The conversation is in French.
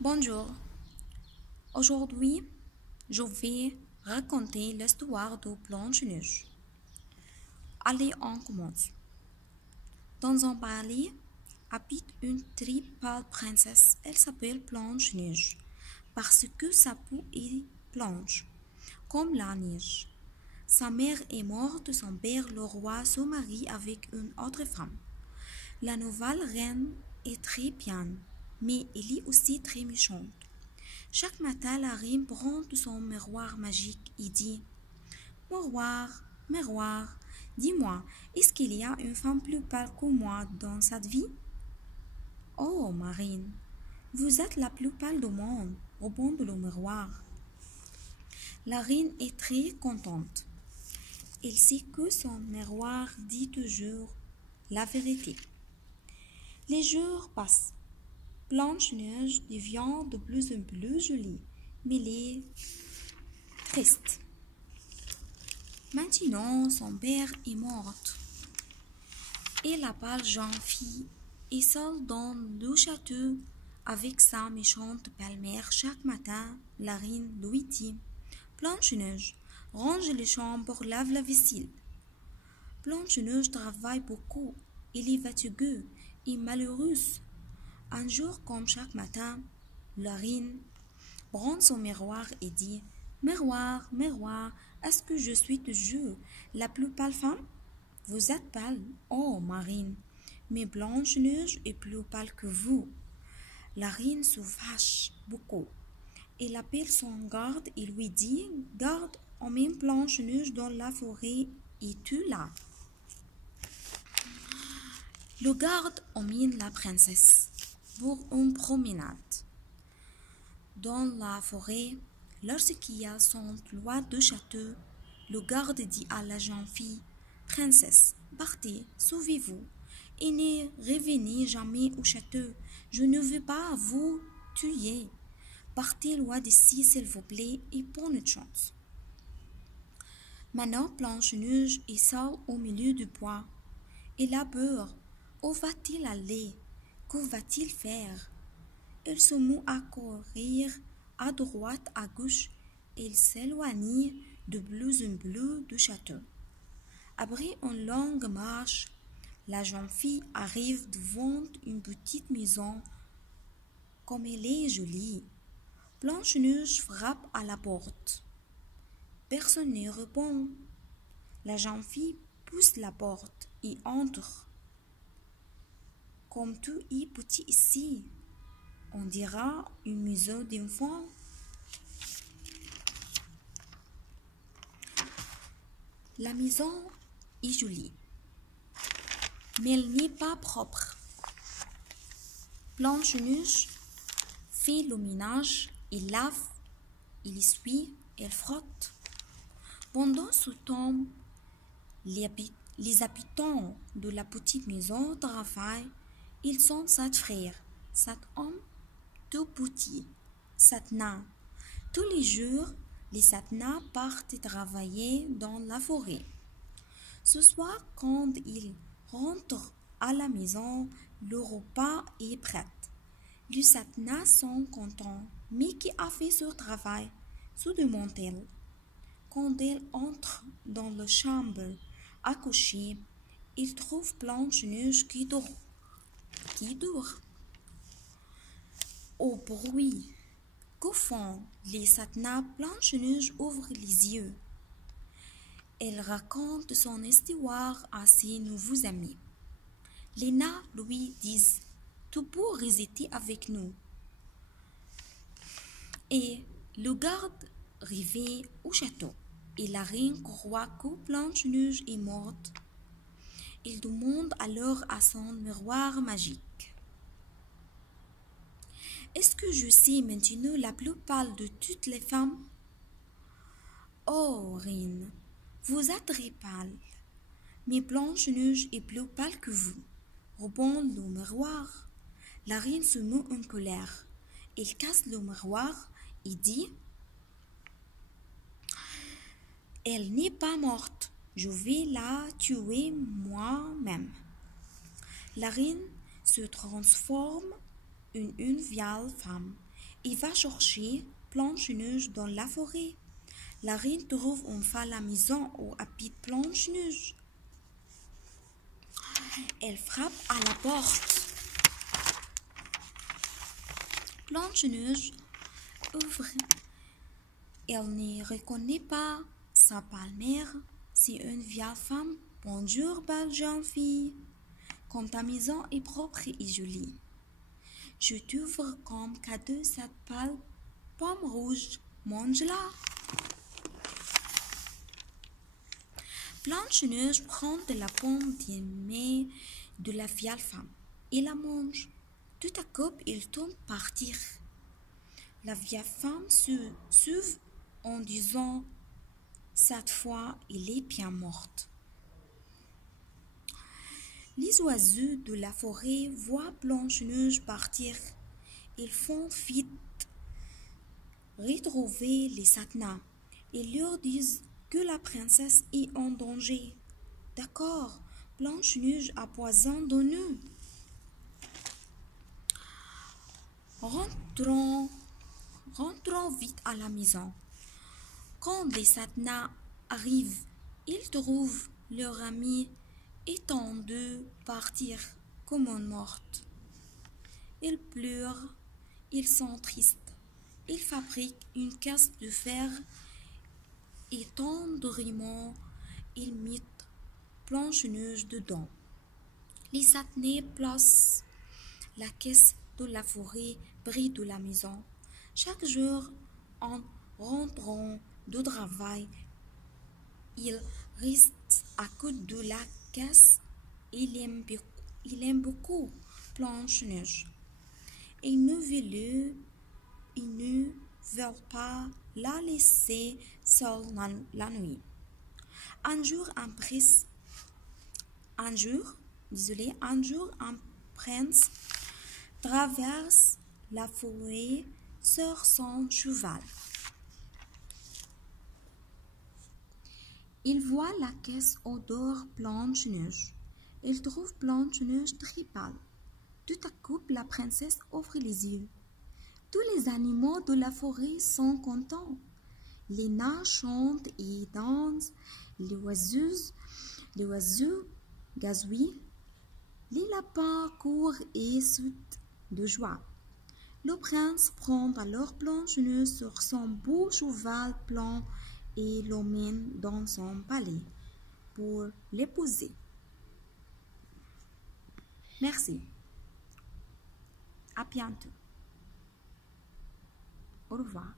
Bonjour, aujourd'hui je vais raconter l'histoire de Blanche-Neige. Allez, on commence. Dans un palais habite une très pâle princesse. Elle s'appelle Blanche-Neige parce que sa peau est blanche, comme la neige. Sa mère est morte, son père, le roi, se marie avec une autre femme. La nouvelle reine est très bien, mais elle est aussi très méchante. Chaque matin, la reine prend son miroir magique et dit: Miroir, miroir, dis-moi, est-ce qu'il y a une femme plus belle que moi dans cette vie? Oh, ma reine, vous êtes la plus belle du monde, répond le miroir. La reine est très contente. Elle sait que son miroir dit toujours la vérité. Les jours passent. Blanche-Neige devient de plus en plus jolie, mais elle est triste. Maintenant, son père est mort et la pâle jeune fille est seule dans le château avec sa méchante belle-mère. Chaque matin, la reine lui dit: Blanche-Neige, range les chambres, lave la vaisselle. Blanche-Neige travaille beaucoup, elle est fatiguée et malheureuse. Un jour, comme chaque matin, la reine prend son miroir et dit: Miroir, miroir, est-ce que je suis toujours la plus pâle femme? Vous êtes pâle, oh ma reine, mais Blanche-Neige est plus pâle que vous. La reine se fâche beaucoup. Elle appelle son garde et lui dit: Garde, emmène Blanche-Neige dans la forêt et tue-la. Le garde emmène la princesse pour une promenade. Dans la forêt, lorsqu'ils sont loin du château, le garde dit à la jeune fille: Princesse, partez, sauvez-vous, et ne revenez jamais au château. Je ne veux pas vous tuer. Partez loin d'ici, s'il vous plaît, et bonne chance. Maintenant, Blanche-Neige est seule au milieu du bois. Elle a peur. Où va-t-il aller? Que va-t-il faire? Elle se mit à courir à droite, à gauche. Elle s'éloignait de plus en plus du château. Après une longue marche, la jeune fille arrive devant une petite maison. Comme elle est jolie, Blanche-Neige frappe à la porte. Personne ne répond. La jeune fille pousse la porte et entre. Comme tout est petit ici, on dira une maison d'enfant. La maison est jolie, mais elle n'est pas propre. Blanche-Neige fait le ménage, il lave, il essuie, elle frotte. Pendant ce temps, les habitants de la petite maison travaillent. Ils sont 7 frères, 7 hommes, 2 petits, 7 nains. Tous les jours, les 7 nains partent travailler dans la forêt. Ce soir, quand ils rentrent à la maison, le repas est prêt. Les 7 nains sont contents. Mais qui a fait ce travail? Se demande-t-elle. Quand elle entre dans la chambre à coucher, ils trouvent Blanche-Neige qui dort. Au bruit que font les 7 nains, Blanche-Neige ouvre les yeux. Elle raconte son histoire à ses nouveaux amis. Les nains lui disent: Tu peux rester avec nous. Et le garde arrive au château. Et la reine croit que Blanche-Neige est morte. Il demande alors à son miroir magique: Est-ce que je suis maintenant la plus pâle de toutes les femmes? Oh, reine, vous êtes très pâle, mais Blanche-Neige est plus pâle que vous, répond le miroir. La reine se met en colère. Elle casse le miroir et dit: Elle n'est pas morte, je vais la tuer moi-même. La reine se transforme en une vieille femme. Il va chercher Blanche-Neige dans la forêt. La reine trouve enfin la maison où habite Blanche-Neige. Elle frappe à la porte. Blanche-Neige ouvre. Elle ne reconnaît pas sa belle-mère. C'est une vieille femme. Bonjour, belle jeune fille. Comme ta maison est propre et jolie. Je t'ouvre comme cadeau cette belle pomme rouge. Mange-la. Blanche-Neige prend de la pomme des mains de la vieille femme et la mange. Tout à coup, il tombe par terre. La vieille femme se sauve en disant « Cette fois, il est bien morte ». Les oiseaux de la forêt voient Blanche-Neige partir. Ils font vite retrouver les Satna et leur disent que la princesse est en danger. D'accord, Blanche-Neige a poison dans nous. Rentrons vite à la maison. Quand les Satna arrivent, ils trouvent leur amie étendue par terre comme une morte. Ils pleurent, ils sont tristes. Ils fabriquent une caisse de fer et tendrement ils mettent Blanche-Neige dedans. Les Satnais placent la caisse de la forêt près de la maison. Chaque jour, en rentrant du travail, ils restent à côté de la caisse. Il aime beaucoup Blanche-Neige. Ils ne veulent pas la laisser seule la nuit. Un jour, un prince traverse la forêt sur son cheval. Il voit la caisse odeur Blanche-Neige. Il trouve Blanche-Neige très pâle. Tout à coup, la princesse ouvre les yeux. Tous les animaux de la forêt sont contents. Les nains chantent et dansent. Les oiseaux gazouillent. Les lapins courent et sautent de joie. Le prince prend alors Blanche-Neige sur son beau cheval blanc et l'emmène dans son palais pour l'épouser. Merci. À bientôt. Au revoir.